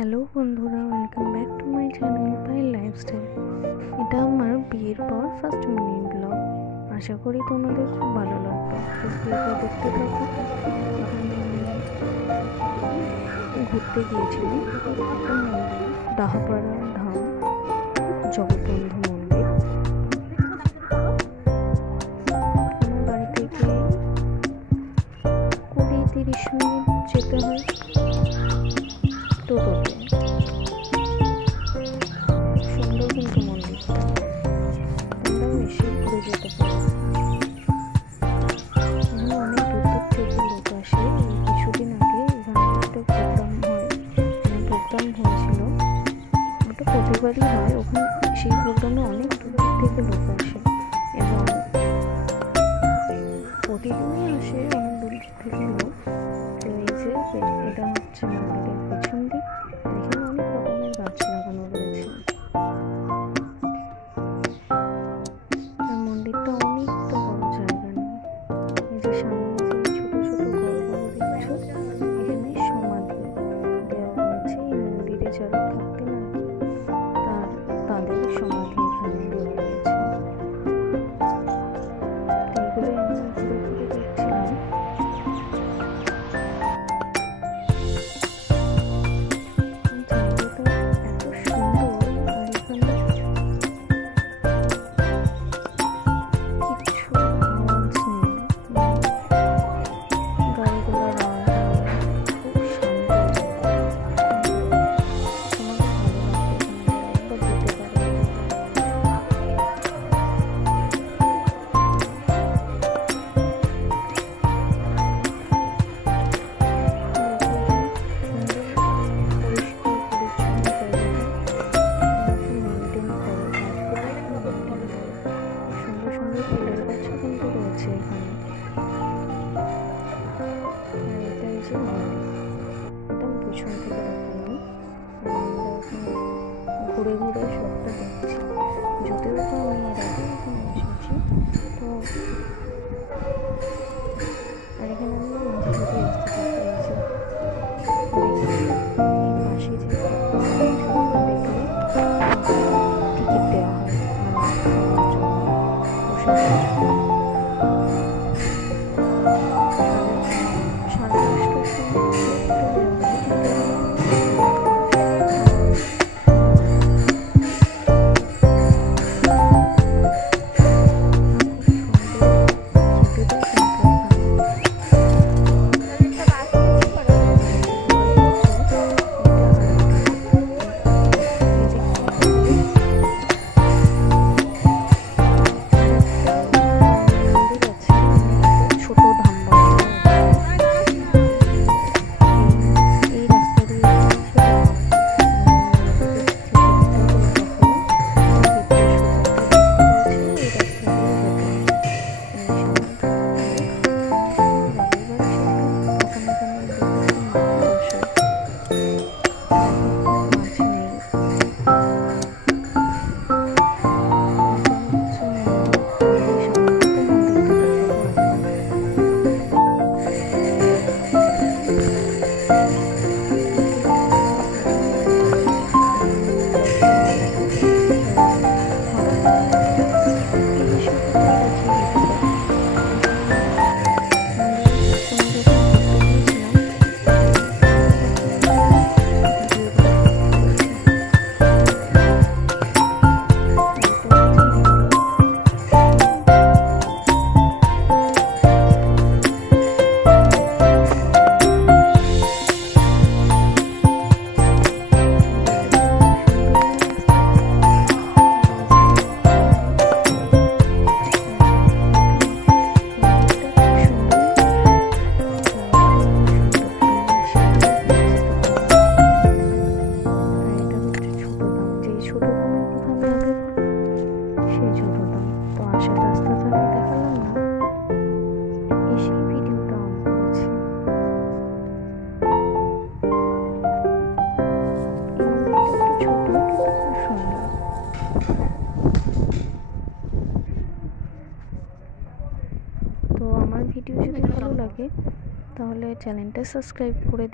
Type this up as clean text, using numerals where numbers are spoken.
Hello বন্ধুরা, welcome back to my channel Payel lifestyle. এটা আমার বিয়ের পর ফার্স্ট মিনি ব্লগ। আশা করি তোমাদের খুব ভালো লাগবে। তো ভিডিওটা দেখতে থাকো। ঘুরতে গিয়েছিলাম একটা মন্দির, ডাহাপাড়া ধাম জগৎবন্ধু মন্দির। আমার বাড়ি থেকে 20-30 মিনিট যেতে হয় টোটোতে। সুন্দর কিন্তু মন্দিরটা, তোমরাও এসে ঘুরে যেতে পারো। এখানে অনেক দূর দূর থেকে লোক আসে। কিছুদিন আগে এখানে একটা প্রোগ্রাম হয়, প্রোগ্রাম হয়েছিল, ওটা প্রতিবারই হয়। ওখানে সেই প্রোগ্রামে অনেক দূর দূর থেকে লোক আসে এবং প্রতিদিনই আসে অনেক দূর থেকে লোক। তো এই যে এটা হচ্ছে মন্দিরের পেছন দিক। এখানে অনেক রকমের গাছ লাগানো রয়েছে। মন্দিরটা অনেকটা বড় জায়গা নিয়ে। এই যে সামনে যে ছোট ছোট ঘরগুলো দেখছো, এখানে সমাধি দেওয়া হয়েছে। এই মন্দিরে যারা থাকতেন আর কি, তাদের সমাধি এখানে দেওয়া রয়েছে। এইগুলো আমি ঘুরে ঘুরে দেখছিলাম। জায়গাটা এত সুন্দর, আর এখানে কিচ্ছু আওয়াজ নেই, গাড়ি ঘোড়ার আওয়াজ নেই, খুব শান্ত জায়গা। তোমাদের ভালো লাগবে, একবার যেতে পারো। ফুলের গাছও কিন্তু রয়েছে এখানে। এটা এই যে মন্দির, একদম পিছন থেকে দেখালাম। আমরা এখন ঘুরে ঘুরে সবটা দেখছি। যদিও তো আমি এর আগে এখানে এসেছি, তো আর এখানে আমি মাঝে সাঝে আসতে থাকি। এই পাশে যে দেখলে টিকিট দেওয়া হয়, মানে খাওয়ার জন্য, বসার জন্য। সাড়ে 5টার সময় ভিডিও যদি ভালো লাগে তাহলে চ্যানেলটা সাবস্ক্রাইব করে